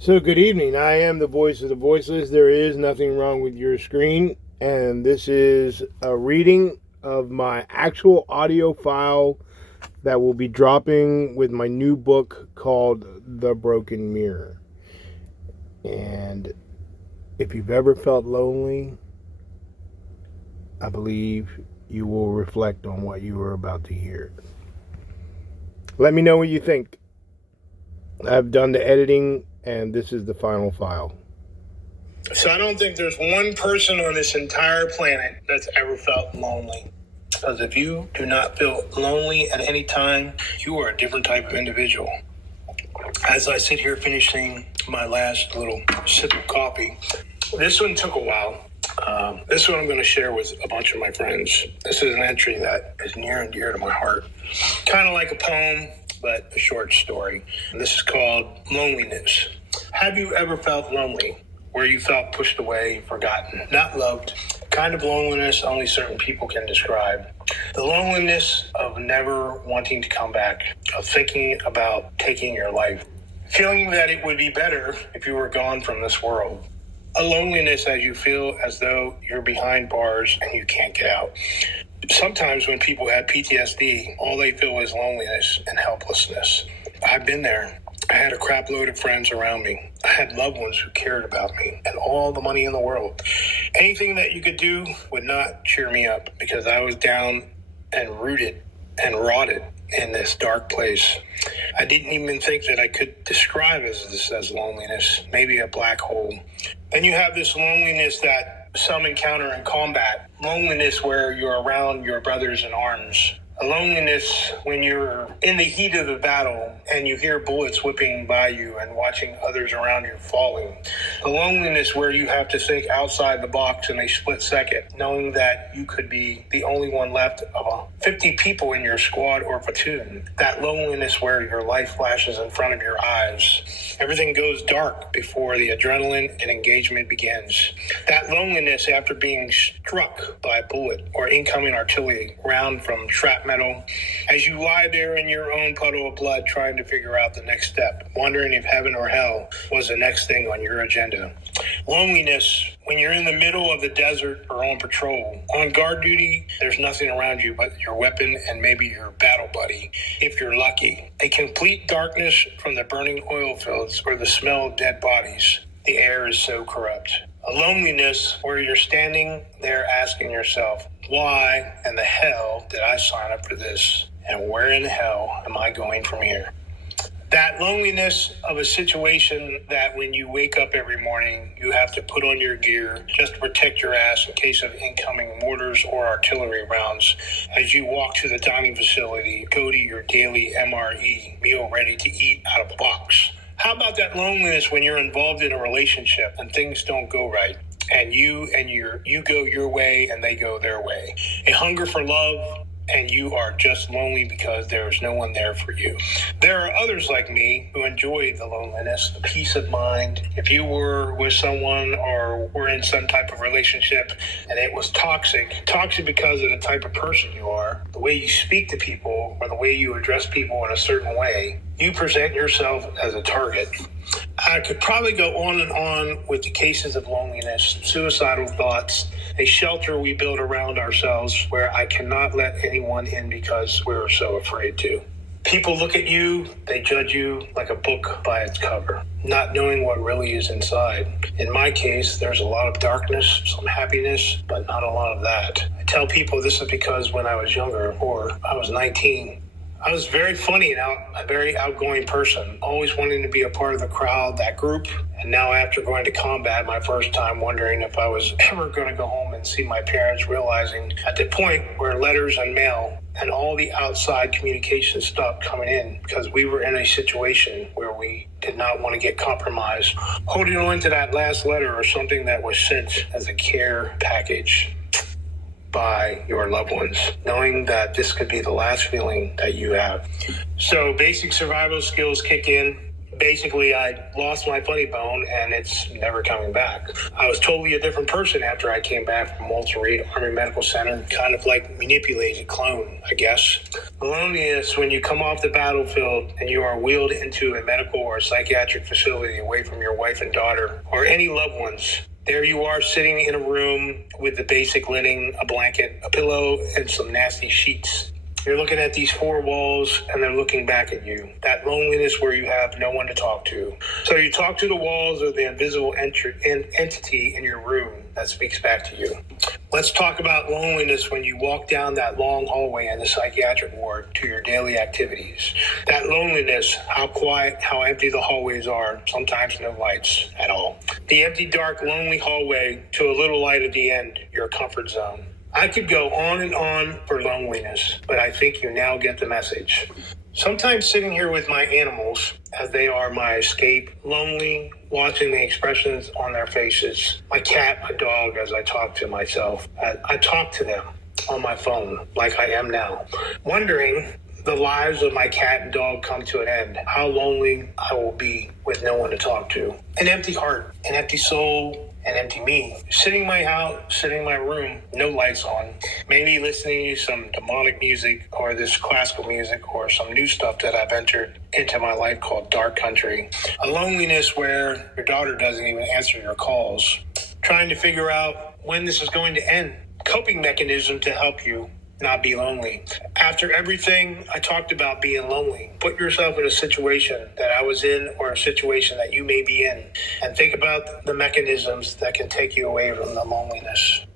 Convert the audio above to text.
So, good evening. I am the voice of the voiceless. There is nothing wrong with your screen, and this is a reading of my actual audio file that will be dropping with my new book called The Broken Mirror. And if you've ever felt lonely, I believe you will reflect on what you are about to hear. Let me know what you think. I've done the editing, and this is the final file. So I don't think there's one person on this entire planet that's ever felt lonely. Because if you do not feel lonely at any time, you are a different type of individual. As I sit here finishing my last little sip of coffee, this one took a while. This one I'm going to share with a bunch of my friends. This is an entry that is near and dear to my heart. Kind of like a poem, but a short story. And this is called Loneliness. Have you ever felt lonely, where you felt pushed away, forgotten, not loved? Kind of loneliness only certain people can describe. The loneliness of never wanting to come back, of thinking about taking your life, feeling that it would be better if you were gone from this world. A loneliness as you feel as though you're behind bars and you can't get out. Sometimes when people have PTSD, all they feel is loneliness and helplessness. I've been there. I had a crap load of friends around me. I had loved ones who cared about me and all the money in the world. Anything that you could do would not cheer me up because I was down and rooted and rotted in this dark place. I didn't even think that I could describe this as loneliness, maybe a black hole. Then you have this loneliness that some encounter in combat, loneliness where you're around your brothers in arms, a loneliness when you're in the heat of the battle and you hear bullets whipping by you and watching others around you falling. A loneliness where you have to think outside the box in a split second, knowing that you could be the only one left of 50 people in your squad or platoon. That loneliness where your life flashes in front of your eyes. Everything goes dark before the adrenaline and engagement begins. That loneliness after being struck by a bullet or incoming artillery round from shrapnel, as you lie there in your own puddle of blood trying to figure out the next step, wondering if heaven or hell was the next thing on your agenda. Loneliness when you're in the middle of the desert or on patrol. On guard duty, there's nothing around you but your weapon and maybe your battle buddy, if you're lucky. A complete darkness from the burning oil fields or the smell of dead bodies. The air is so corrupt. A loneliness where you're standing there asking yourself, why in the hell did I sign up for this? And where in the hell am I going from here? That loneliness of a situation that when you wake up every morning, you have to put on your gear just to protect your ass in case of incoming mortars or artillery rounds. As you walk to the dining facility, go to your daily MRE, meal ready to eat out of a box. How about that loneliness when you're involved in a relationship and things don't go right? And you go your way and they go their way. A hunger for love, and you are just lonely because there is no one there for you. There are others like me who enjoy the loneliness, the peace of mind. If you were with someone or were in some type of relationship and it was toxic because of the type of person you are, the way you speak to people or the way you address people in a certain way, you present yourself as a target. I could probably go on and on with the cases of loneliness, suicidal thoughts, a shelter we build around ourselves where I cannot let anyone in because we're so afraid to. People look at you, they judge you like a book by its cover, not knowing what really is inside. In my case, there's a lot of darkness, some happiness, but not a lot of that. I tell people this is because when I was younger, or I was 19, I was very funny and a very outgoing person, always wanting to be a part of the crowd, that group. And now after going to combat my first time, wondering if I was ever going to go home and see my parents, realizing at the point where letters and mail and all the outside communication stopped coming in because we were in a situation where we did not want to get compromised. Holding on to that last letter or something that was sent as a care package by your loved ones, knowing that this could be the last feeling that you have. So basic survival skills kick in. basically, I lost my funny bone, and it's never coming back. I was totally a different person after I came back from Walter Reed Army Medical Center, kind of like manipulated clone, I guess. Loneliness when you come off the battlefield and you are wheeled into a medical or psychiatric facility away from your wife and daughter or any loved ones. There you are sitting in a room with the basic linen, a blanket, a pillow, and some nasty sheets. You're looking at these four walls and they're looking back at you. That loneliness where you have no one to talk to. So you talk to the walls or the invisible entity in your room that speaks back to you. Let's talk about loneliness when you walk down that long hallway in the psychiatric ward to your daily activities. That loneliness, how quiet, how empty the hallways are, sometimes no lights at all. The empty, dark, lonely hallway to a little light at the end, your comfort zone. I could go on and on for loneliness, but I think you now get the message. Sometimes sitting here with my animals, as they are my escape, lonely, watching the expressions on their faces. My cat, my dog, as I talk to myself. I talk to them on my phone like I am now, wondering the lives of my cat and dog come to an end, how lonely I will be with no one to talk to. An empty heart, an empty soul, an empty me. Sitting in my house, sitting in my room, no lights on, maybe listening to some demonic music or this classical music or some new stuff that I've entered into my life called dark country. A loneliness where your daughter doesn't even answer your calls. Trying to figure out when this is going to end. Coping mechanism to help you not be lonely. After everything I talked about being lonely, put yourself in a situation that I was in or a situation that you may be in and think about the mechanisms that can take you away from the loneliness.